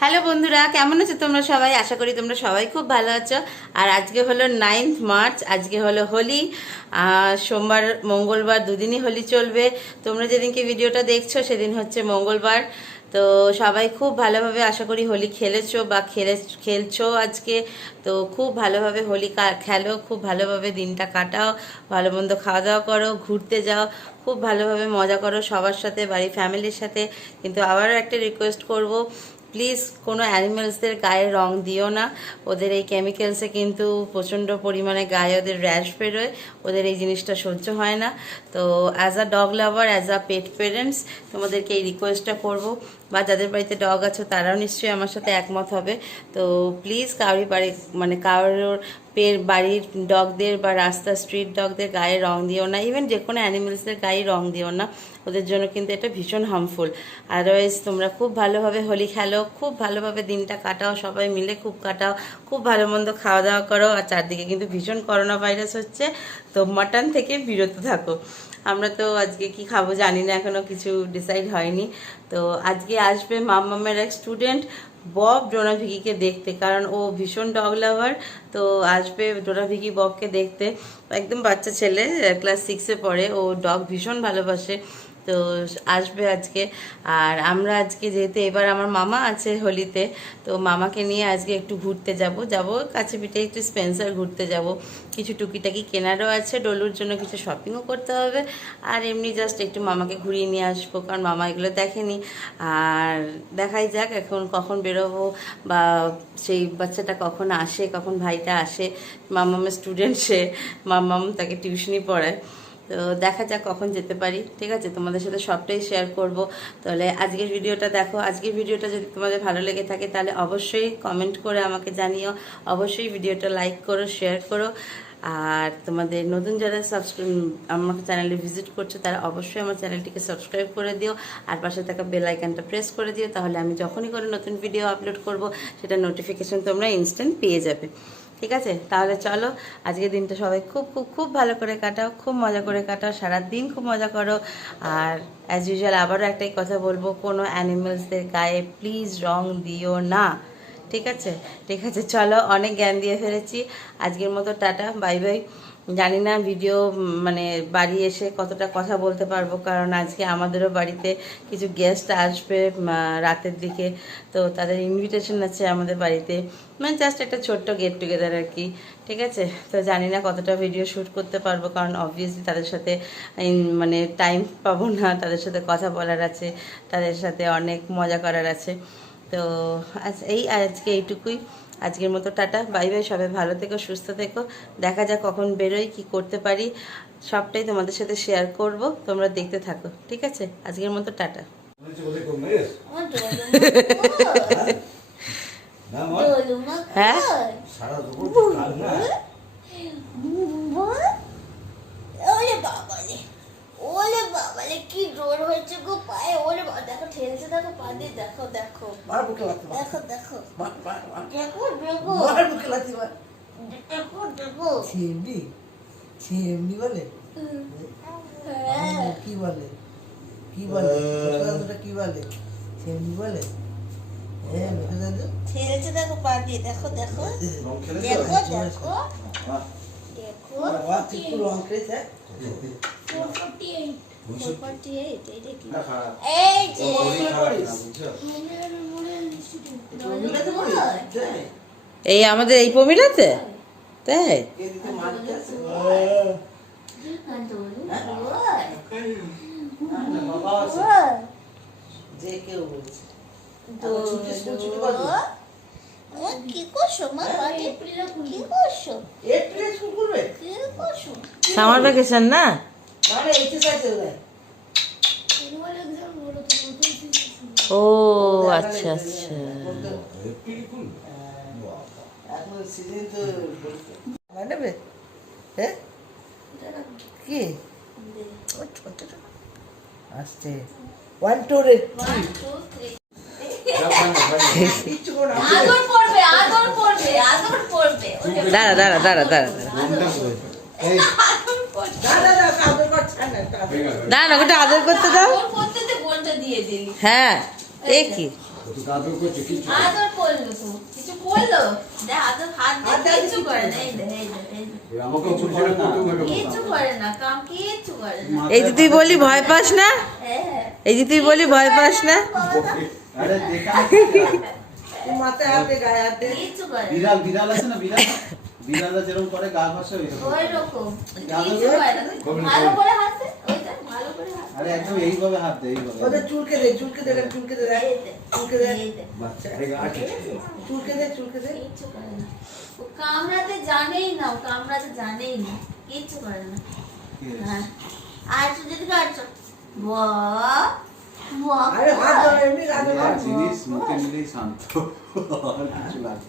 Hello বন্ধুরা, কেমন আছো তোমরা সবাই? আশা করি তোমরা সবাই খুব ভালো আছো। আর আজকে হলো নাইন্থ মার্চ আজকে হলো হোলি। সোমবার, মঙ্গলবার দুদিনই হোলি চলবে। তোমরা যেদিনকে ভিডিওটা দেখছ, সেদিন হচ্ছে মঙ্গলবার। তো সবাই খুব ভালোভাবে আশা করি হোলি খেলেছো বা খেলে, খেলছো আজকে। তো খুব ভালোভাবে হোলি খেলো, খুব ভালোভাবে দিনটা কাটাও, ভালো মন্দ খাওয়া দাওয়া করো, ঘুরতে যাও, খুব ভালোভাবে মজা করো সবার সাথে, বাড়ির ফ্যামিলির সাথে। কিন্তু আবারও একটা রিকোয়েস্ট করব প্লিজ কোনো অ্যানিমেলসদের গায়ে রং দিও না। ওদের এই কেমিক্যালসে কিন্তু প্রচণ্ড পরিমাণে গায়ে ওদের র্যাশ বেরোয়। ওদের এই জিনিসটা সহ্য হয় না। তো as a dog lover as a pet parents তোমাদেরকে এই রিকোয়েস্টটা করব। বা যাদের বাড়িতে ডগ আছে, তারাও নিশ্চয়ই আমার সাথে একমত হবে। তো প্লিজ কারোর বাড়ি মানে কারোর পের বাড়ির ডগদের বা রাস্তা স্ট্রিট ডগদের গায়ে রং দিও না ইভেন যে কোনো অ্যানিমেলসদের গায়ে রং দিও না, ওদের জন্য কিন্তু এটা ভীষণ হার্মফুল আদারওয়াইজ তোমরা খুব ভালোভাবে হোলি খেলো, খুব ভালোভাবে দিনটা কাটাও, সবাই মিলে খুব কাটাও, খুব ভালো মন্দ খাওয়া দাওয়া করো, আর চারদিকে কিন্তু ভীষণ করোনা ভাইরাস হচ্ছে, তো মাটন থেকে বিরত থাকো। আমরা তো আজকে কি খাব জানি না, এখনও কিছু ডিসাইড হয়নি। তো আজকে আসবে মামামের এক স্টুডেন্ট বব ডোনা ভিকিকে দেখতে, কারণ ও ভীষণ ডগ লাভার তো আসবে ডোনা ভিকি ববকে দেখতে। একদম বাচ্চা ছেলে ক্লাস সিক্সে পড়ে, ও ডগ ভীষণ ভালোবাসে। তো আসবে আজকে। আর আমরা আজকে যেহেতু এবার আমার মামা আছে হোলিতে, তো মামাকে নিয়ে আজকে একটু ঘুরতে যাব। যাব কাছে পিঠে একটু স্পেন্সার ঘুরতে যাব। কিছু টুকিটাকি কেনারও আছে, ডলুর জন্য কিছু শপিংও করতে হবে। আর এমনি জাস্ট একটু মামাকে ঘুরিয়ে নিয়ে আসব, কারণ মামা এগুলো দেখেনি। আর দেখাই যাক এখন কখন বেরোবো বা সেই বাচ্চাটা কখন আসে, কখন ভাইটা আসে। মামামের স্টুডেন্ট সে, মামাম তাকে টিউশনি পড়ায়। তো দেখা যাক কখন যেতে পারি, ঠিক আছে? তোমাদের সাথে সবটাই শেয়ার করব। তাহলে আজকের ভিডিওটা দেখো। আজকের ভিডিওটা যদি তোমাদের ভালো লেগে থাকে, তাহলে অবশ্যই কমেন্ট করে আমাকে জানিও। অবশ্যই ভিডিওটা লাইক করো শেয়ার করো। আর তোমাদের নতুন যারা সাবস্ক্রাইব আমার চ্যানেলে ভিজিট করছ, তারা অবশ্যই আমার চ্যানেলটিকে সাবস্ক্রাইব করে দিও। আর পাশে থাকা বেল আইকনটা প্রেস করে দিও। তাহলে আমি যখনই করে নতুন ভিডিও আপলোড করব, সেটা নোটিফিকেশন তোমরা ইনস্ট্যান্ট পেয়ে যাবে। ঠিক আছে? তাহলে চলো আজকে দিনটা সবাই খুব খুব খুব ভালো করে কাটাও, খুব মজা করে কাটাও সারা দিন খুব মজা করো। আর অ্যাজ ইউজুয়াল আবারও একটাই কথা বলব, কোনো অ্যানিমেলসদের গায়ে প্লিজ রং দিও না। ঠিক আছে? ঠিক আছে, চলো, অনেক জ্ঞান দিয়ে ফেলেছি। আজকের মতো টাটা বাই বাই জানি না ভিডিও মানে বাড়ি এসে কতটা কথা বলতে পারব, কারণ আজকে আমাদেরও বাড়িতে কিছু গেস্ট আসবে রাতের দিকে। তো তাদের ইনভিটেশন আছে আমাদের বাড়িতে। মানে জাস্ট একটা ছোট্ট গেট টুগেদার আর কি, ঠিক আছে? তো জানি না কতটা ভিডিও শ্যুট করতে পারব, কারণ অবভিয়াসলি তাদের সাথে মানে টাইম পাবো না। তাদের সাথে কথা বলার আছে, তাদের সাথে অনেক মজা করার আছে। তো আজ এই আজকে এইটুকুই। আজকের মতো টাটা বাই বাই সবাই ভালো থেকো সুস্থ থেকো। দেখা যাক কখন বেরোই কি করতে পারি। সবটাই তোমাদের সাথে শেয়ার করব তোমরা দেখতে থাকো ঠিক আছে? আজকের মতো টাটা? হ্যাঁ? সারা বুবু? ওরে বাবালে কি জোর হয়েছে গো পায়ে? ওরে বাবা দেখো ঠেলছে দেখো পা দিয়ে দেখো দেখো। মার বুকে লাগতে দেখো দেখো। মার মার মার। দেখো দেখো। মার বুকে লাগতে মার। দেখো দেখো। ছিমনি ছিমনি বলে? হ্যাঁ। কি বলে? কি বলে? মেঘাদাদুটা কি বলে? ছিমনি বলে? হ্যাঁ মেঘাদাদু ঠেলছে দেখো পা দিয়ে দেখো দেখো। দেখো দেখো। দেখো বাবা এই আমাদের এই প্রমিলাতে তাই যে কেউ বলছে। সামার ভ্যাকেশন না? মানে ও আচ্ছা আচ্ছা। এখন সিজন তো নেবে হ্যাঁ কি। আসছে ওয়ান টু রে দাঁড়া দাঁড়া দাঁড়া দাঁড়া দাঁড়া। পড়বে না, না, না, কাউকে করছে না, কাউকে। দাঁড়া ওটা আদর করতে দাও আদর করতে তে বোনটা দিয়ে দিলি হ্যাঁ এ কি দাদু করছে কিছু আদর করলো তো কিছু করলো দেখ আদর হাত হাত দিয়ে দিয়ে কিচ্ছু কিছু করে না করে এই দে এই দে এই দে আমাকে উপর ছেড়ে কুটুম হলো কিচ্ছু করে না কাম কিচ্ছু করে না এই যে তুই বলি ভয় পাস না হ্যাঁ এই যে তুই বলি ভয় পাস না আরে দেখা তুই মাথায় হাত দে গায়ে হাত দে কিচ্ছু করে না বিড়াল বিড়াল আছে না বিড়াল বিড়ালরা যেরকম করে গা ঘষে ওই রকম ভালো করে হাসে ওইটা ভালো করে হাসে আরে একদম এইভাবে হাত দে এইভাবে। ওদের চুলকে দে চুলকে দে চুলকে দে চুলকে দে। বাচ্চা চুলকে দে চুলকে দে। কিচ্ছু করে না। ও কামড়াতে জানেই না ও কামড়াতে জানেই না। কিচ্ছু করে না। হ্যাঁ। আর যদি কাটছো। বাহ বাহ আরে হাত ধরে এমনি জিনিস মুখে নিলেই শান্ত। আর কিছু লাগে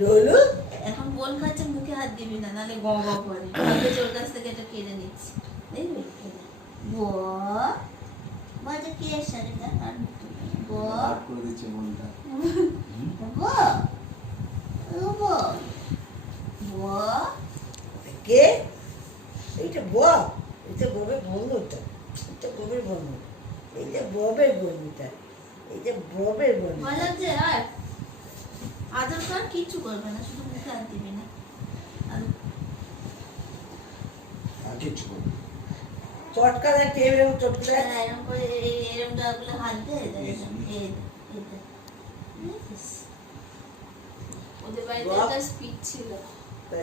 ডলু? এখন বোন খাচ্ছে মুখে হাত দিবি না নাহলে গ গ করে। তাহলে তোর কাছ থেকে এটা কেড়ে নিচ্ছি। দেখবি বাহ বাজে কি এসে রে আর বাহ করে দিচ্ছে মনটা। বাহ বাহ বাহ কে? এইটা বল এটা ববের বন্ধুটা। এটা ববের বন্ধু। এইটা ববের বন্ধুটা। এইটা ববের বন্ধু মজা যে আর আদর কর কিচ্ছু করবে না শুধু মুখে হাত দিবি না। আর আর করবে। চটকা দেয় চটকা দেয়। এরকম করে এরকম হাত? ওদের বাড়িতে একটা স্পিচ ছিল।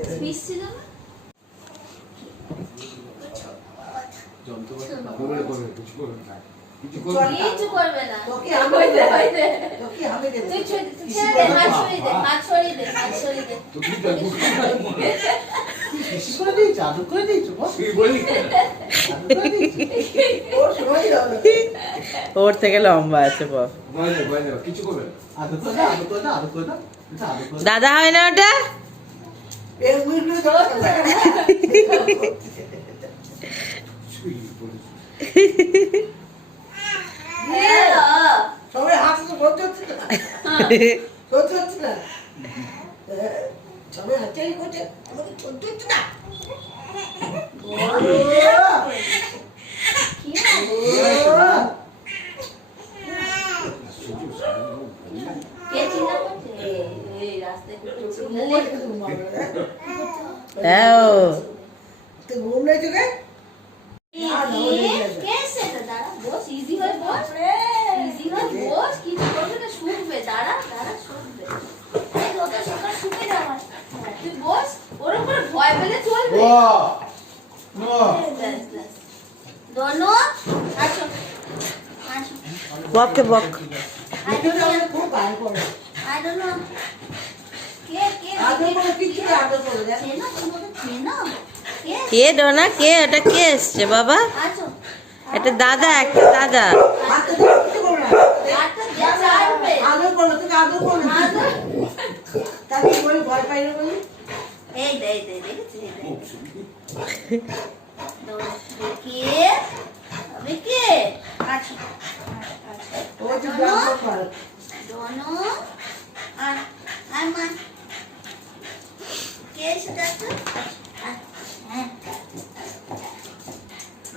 স্পিচ ছিল না? যন্ত্রপাতি করবে, করবে কিছু করবে না। কিছু করবে না। কিচ্ছু করবে না। তোকে আমি দে, তোকে আমি দেবো। তুই ছেড়ে দে, হাত সরিয়ে দে, হাত সরিয়ে দে, হাত সরিয়ে দে। তো কিছু করে দিয়েছে? আদর করে দিয়েছে? বস বলি? আদর করে দিয়েছে? ওর থেকে লম্বা আছে বলে। কিছু করবে। দাদা হয় না ওটা? চটকা দেয়। ছুঁই বলেছে। দিয়ে দাও। সবাই হাত তো সহ্য হচ্ছে না সহ্য হচ্ছে না হ্যাঁ, সবাই হাতচালি করছে আমাকে সহ্য হচ্ছে না কি না? কি হয়েছে মা? কে চিন্তা করছে? এই, এই রাস্তায় একটু চিল্লালে। হ্যাঁ বককে বক I don't know, খুব ভালো করে. কে, কে, আদর? করে কিচ্ছু আদর করে দেখ। চেনো? তোমাকে চেনো? কে? ডোনা? কে? ওটা কে এসছে বাবা? আসো। এটা দাদা একটা দাদা। আর, আর কে সেটা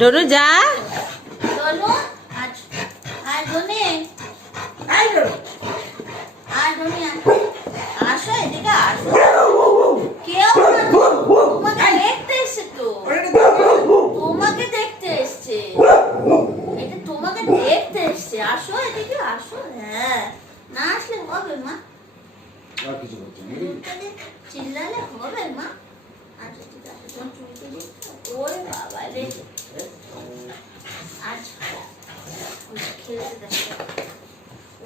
ডোনু যা। তোমাকে দেখতে এসছে তো। ওটা দাদা তোমাকে দেখতে এসছে। এটা তোমাকে দেখতে এসছে। আসো এদিকে আসো। হ্যাঁ। না আসলে হবে মা। আর কিছু করছে না চিল্লালে হবে মা আচ্ছা ঠিক আছে তোমার চুলকে দিই ওই বাবা রে। ওই খেলতে দেখো।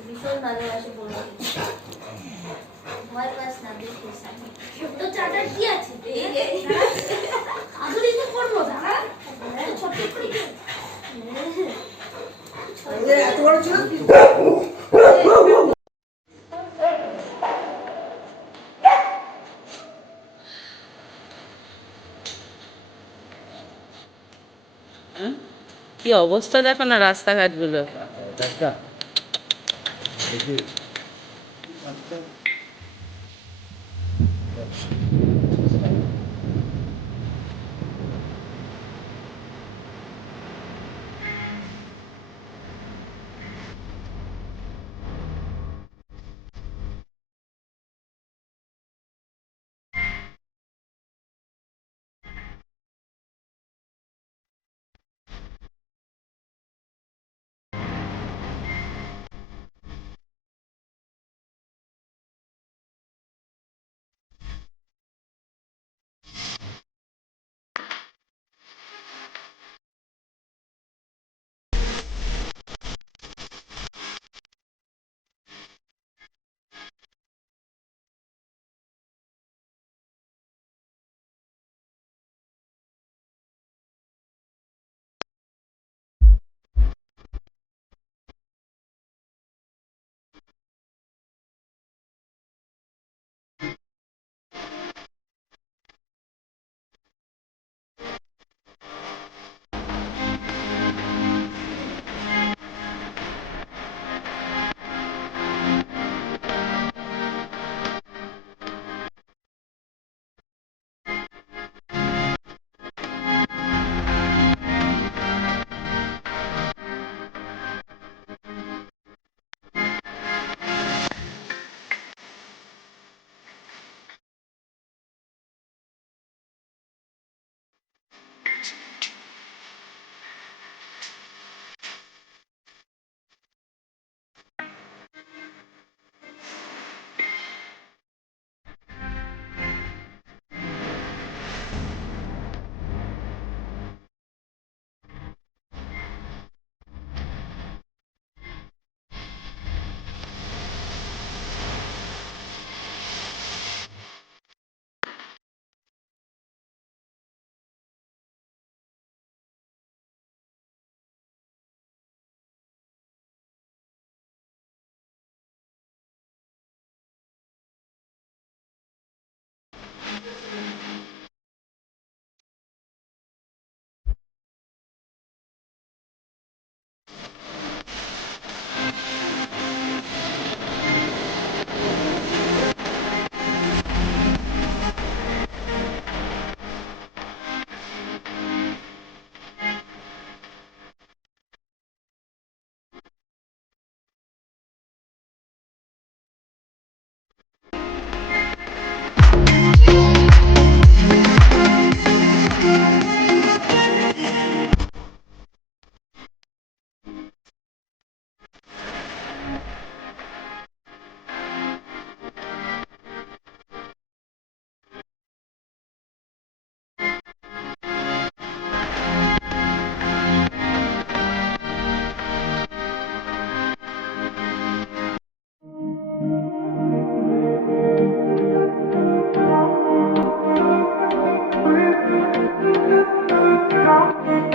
ভীষণ ভালোবাসে বলে ভয় পাস না দেখিস তো চাটা কি আছে আদুরি তো করব, দাঁড়া। ছোট করে। এই যে, এত বড় ছিল? কি অবস্থা? দেখো না রাস্তাঘাটগুলো। Música